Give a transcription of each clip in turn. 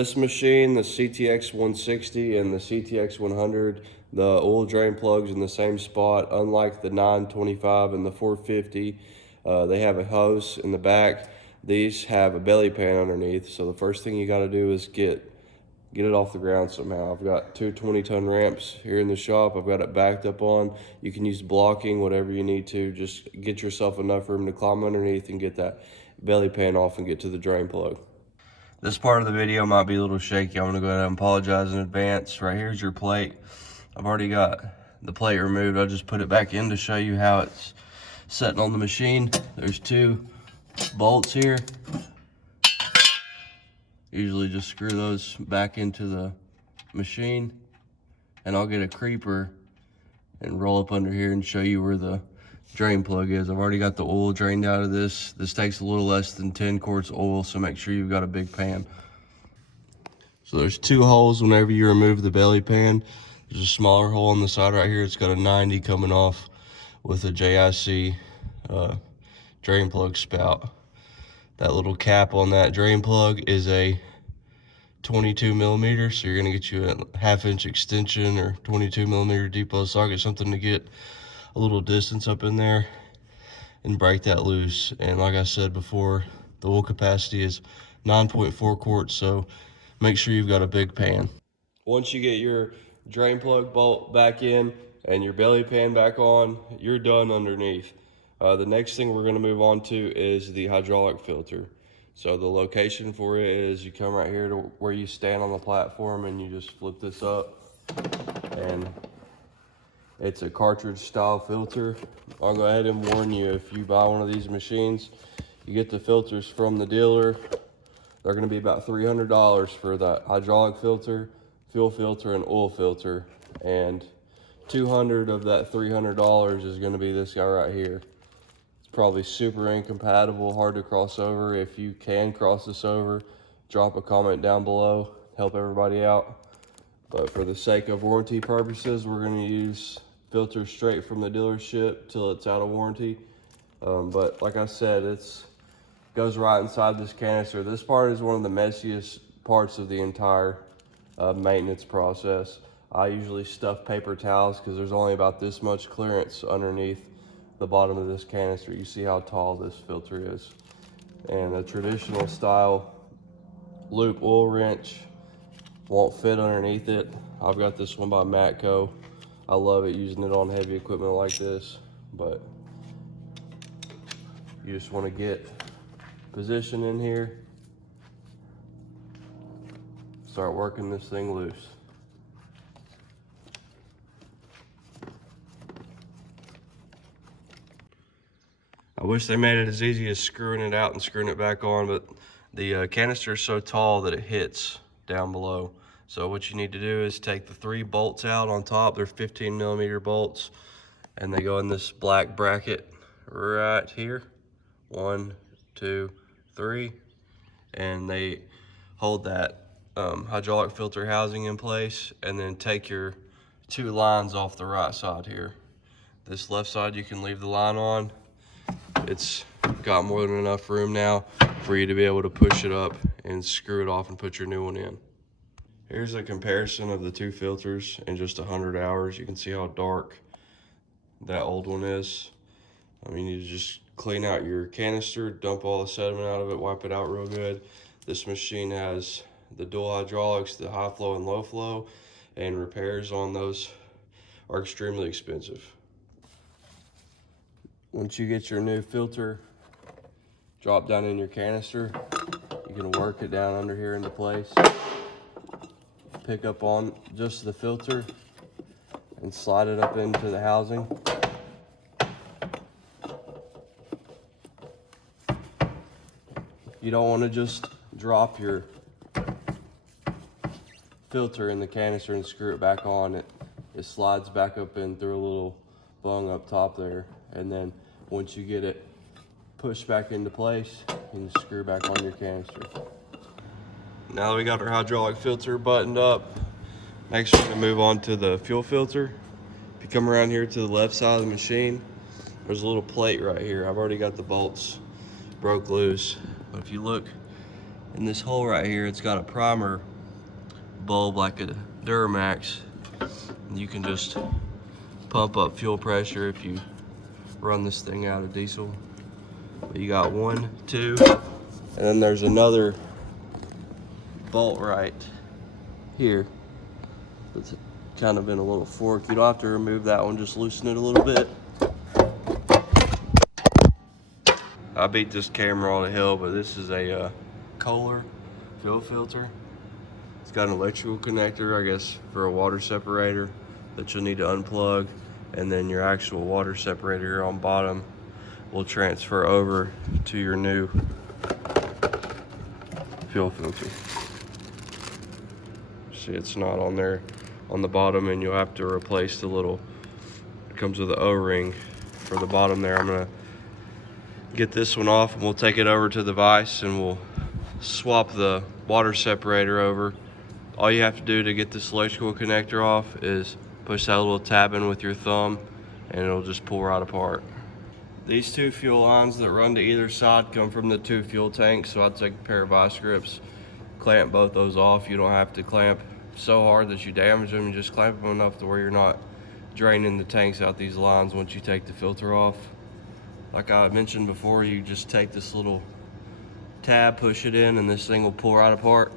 This machine, the CTX160 and the CTX100, the oil drain plugs in the same spot. Unlike the 925 and the 450, they have a hose in the back. These have a belly pan underneath. So the first thing you got to do is get it off the ground somehow. I've got two 20-ton ramps here in the shop. I've got it backed up on. You can use blocking, whatever you need to. Just get yourself enough room to climb underneath and get that belly pan off and get to the drain plug. This part of the video might be a little shaky. I'm gonna go ahead and apologize in advance. Right here's your plate. I've already got the plate removed. I just put it back in to show you how it's setting on the machine. There's two bolts here. Usually just screw those back into the machine, and I'll get a creeper and roll up under here and show you where the drain plug is. I've already got the oil drained out of this. This takes a little less than 10 quarts of oil, so make sure you've got a big pan. So there's two holes whenever you remove the belly pan. There's a smaller hole on the side right here. It's got a 90 coming off with a JIC drain plug spout. That little cap on that drain plug is a 22 millimeter, so you're gonna get you a 1/2 inch extension or 22 millimeter depot socket, something to get a little distance up in there and break that loose. And like I said before, the oil capacity is 9.4 quarts, so make sure you've got a big pan. Once you get your drain plug bolt back in and your belly pan back on, you're done underneath. The next thing we're gonna move on to is the hydraulic filter. So the location for it is you come right here to where you stand on the platform and you just flip this up, and it's a cartridge style filter. I'll go ahead and warn you, if you buy one of these machines, you get the filters from the dealer. They're gonna be about $300 for the hydraulic filter, fuel filter, and oil filter. And 200 of that $300 is gonna be this guy right here. It's probably super incompatible, hard to cross over. If you can cross this over, drop a comment down below, help everybody out. But for the sake of warranty purposes, we're gonna use filter straight from the dealership till it's out of warranty. But like I said, it goes right inside this canister. This part is one of the messiest parts of the entire maintenance process. I usually stuff paper towels because there's only about this much clearance underneath the bottom of this canister. You see how tall this filter is. And a traditional style loop oil wrench won't fit underneath it. I've got this one by Matco. I love it, using it on heavy equipment like this, but you just want to get position in here, start working this thing loose. I wish they made it as easy as screwing it out and screwing it back on, but the canister is so tall that it hits down below. So what you need to do is take the 3 bolts out on top. They're 15 millimeter bolts, and they go in this black bracket right here. 1, 2, 3, and they hold that hydraulic filter housing in place. And then take your 2 lines off the right side here. This left side you can leave the line on. It's got more than enough room now for you to be able to push it up and screw it off and put your new one in. Here's a comparison of the 2 filters in just 100 hours. You can see how dark that old one is. I mean, you just clean out your canister, dump all the sediment out of it, wipe it out real good. This machine has the dual hydraulics, the high flow and low flow, and repairs on those are extremely expensive. Once you get your new filter drop down in your canister, you can work it down under here into place. Pick up on just the filter and slide it up into the housing. You don't want to just drop your filter in the canister and screw it back on. It slides back up in through a little bung up top there, and then once you get it pushed back into place, you can screw back on your canister. Now that we got our hydraulic filter buttoned up, next we're gonna move on to the fuel filter. If you come around here to the left side of the machine, there's a little plate right here. I've already got the bolts broke loose, but if you look in this hole right here, it's got a primer bulb like a Duramax. You can just pump up fuel pressure if you run this thing out of diesel. But you got 1, 2, and then there's another bolt right here that's kind of in a little fork. You don't have to remove that one, just loosen it a little bit. I beat this camera on the hill, but this is a Kohler fuel filter. It's got an electrical connector, I guess, for a water separator that you'll need to unplug, and then your actual water separator here on bottom will transfer over to your new fuel filter. See, it's not on there on the bottom, and you'll have to replace the little, it comes with the O-ring for the bottom there. I'm gonna get this one off and we'll take it over to the vise and we'll swap the water separator over. All you have to do to get this electrical connector off is push that little tab in with your thumb and it'll just pull right apart. These 2 fuel lines that run to either side come from the 2 fuel tanks, so I'd take a pair of vise grips, clamp both those off. You don't have to clamp so hard that you damage them. You just clamp them enough to where you're not draining the tanks out these lines once you take the filter off. Like I mentioned before, you just take this little tab, push it in, and this thing will pull right apart.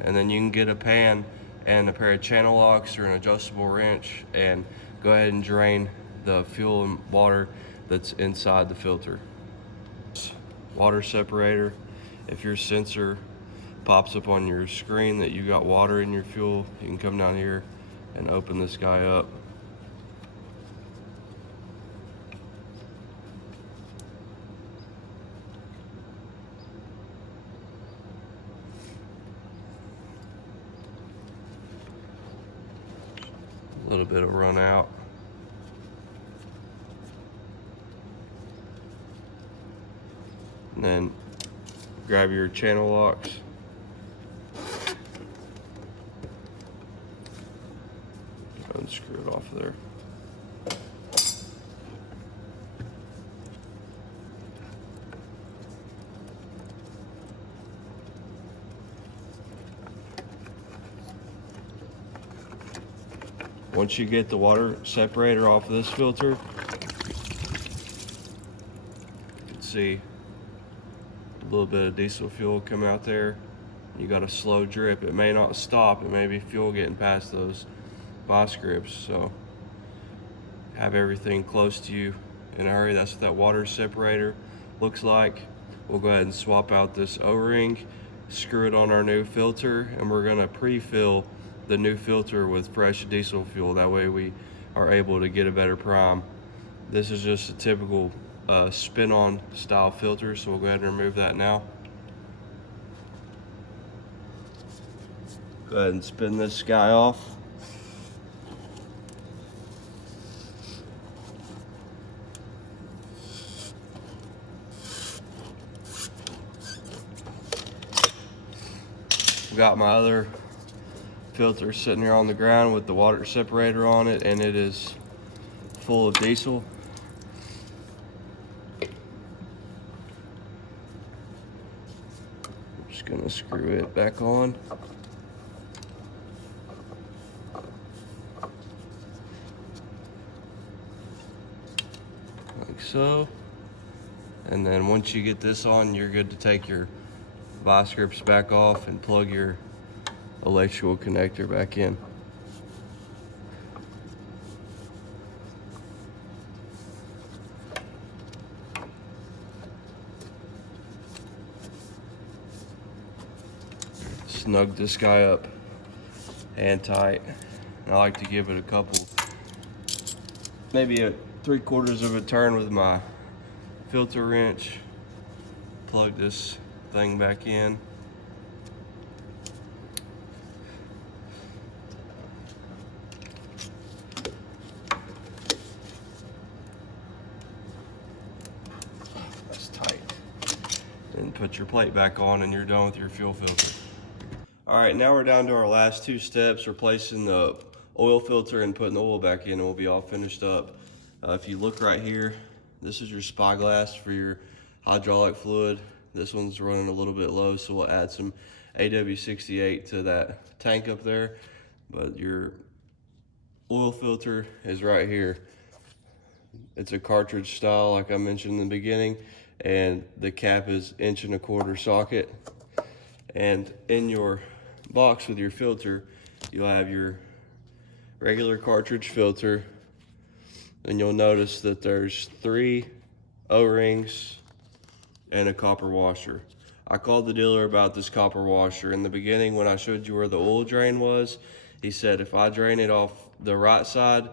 And then you can get a pan and a pair of channel locks or an adjustable wrench and go ahead and drain the fuel and water that's inside the filter. Water separator. If your sensor pops up on your screen that you got water in your fuel, you can come down here and open this guy up. A little bit of run out. And then grab your channel locks. Unscrew it off of there. Once you get the water separator off of this filter, you can see a little bit of diesel fuel come out there. You got a slow drip. It may not stop. It may be fuel getting past those vice grips. So have everything close to you in a hurry. That's what that water separator looks like. We'll go ahead and swap out this O-ring, screw it on our new filter, and we're gonna pre-fill the new filter with fresh diesel fuel. That way we are able to get a better prime. This is just a typical spin-on style filter, so we'll go ahead and remove that now. Go ahead and spin this guy off. Got my other filter sitting here on the ground with the water separator on it, and it is full of diesel. I'm just gonna screw it back on. Like so. And then once you get this on, you're good to take your vice grips back off and plug your electrical connector back in. Snug this guy up hand tight. And I like to give it a couple, maybe a 3/4 of a turn with my filter wrench. Plug this thing back in. That's tight. Then put your plate back on and you're done with your fuel filter. All right, now we're down to our last 2 steps, replacing the oil filter and putting the oil back in, and we'll be all finished up. If you look right here, this is your spyglass for your hydraulic fluid. This one's running a little bit low, so we'll add some AW68 to that tank up there, but your oil filter is right here. It's a cartridge style, like I mentioned in the beginning, and the cap is 1.25" socket. And in your box with your filter, you'll have your regular cartridge filter, and you'll notice that there's 3 O-rings and a copper washer. I called the dealer about this copper washer. In the beginning, when I showed you where the oil drain was, he said if I drain it off the right side,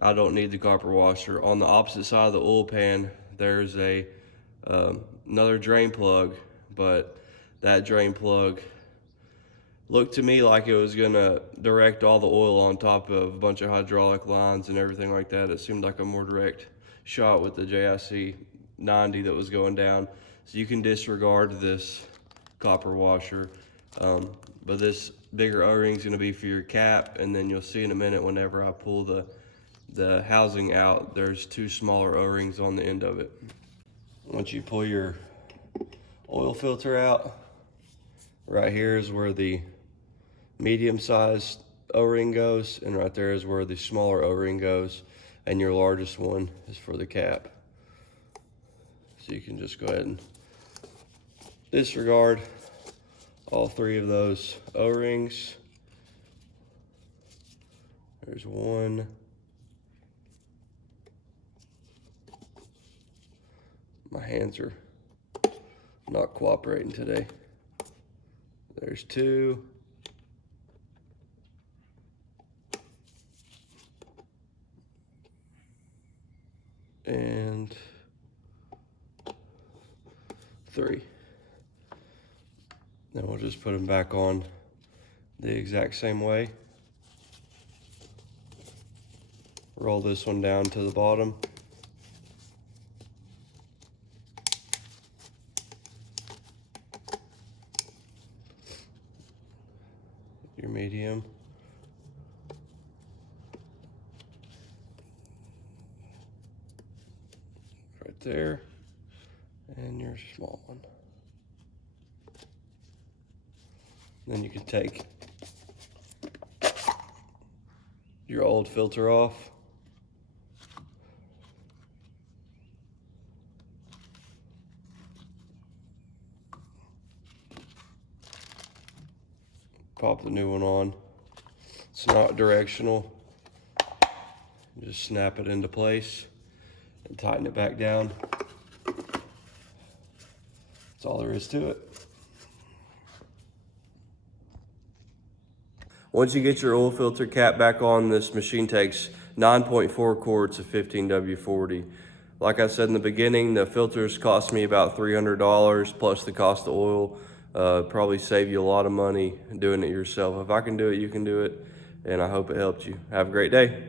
I don't need the copper washer. On the opposite side of the oil pan, there's another drain plug, but that drain plug looked to me like it was gonna direct all the oil on top of a bunch of hydraulic lines and everything like that. It seemed like a more direct shot with the JIC 90 that was going down. So you can disregard this copper washer, but this bigger O-ring is gonna be for your cap, and then you'll see in a minute whenever I pull the housing out, there's 2 smaller O-rings on the end of it. Once you pull your oil filter out, right here is where the medium-sized O-ring goes, and right there is where the smaller O-ring goes, and your largest one is for the cap. So you can just go ahead and disregard all 3 of those O-rings. There's 1. My hands are not cooperating today. There's 2. And 3. Then we'll just put them back on the exact same way. Roll this one down to the bottom. Your medium. Right there. And your small one. Then you can take your old filter off. Pop the new one on. It's not directional. Just snap it into place and tighten it back down. That's all there is to it. Once you get your oil filter cap back on, this machine takes 9.4 quarts of 15W40. Like I said in the beginning, the filters cost me about $300 plus the cost of oil. Probably save you a lot of money doing it yourself. If I can do it, you can do it, and I hope it helped you. Have a great day.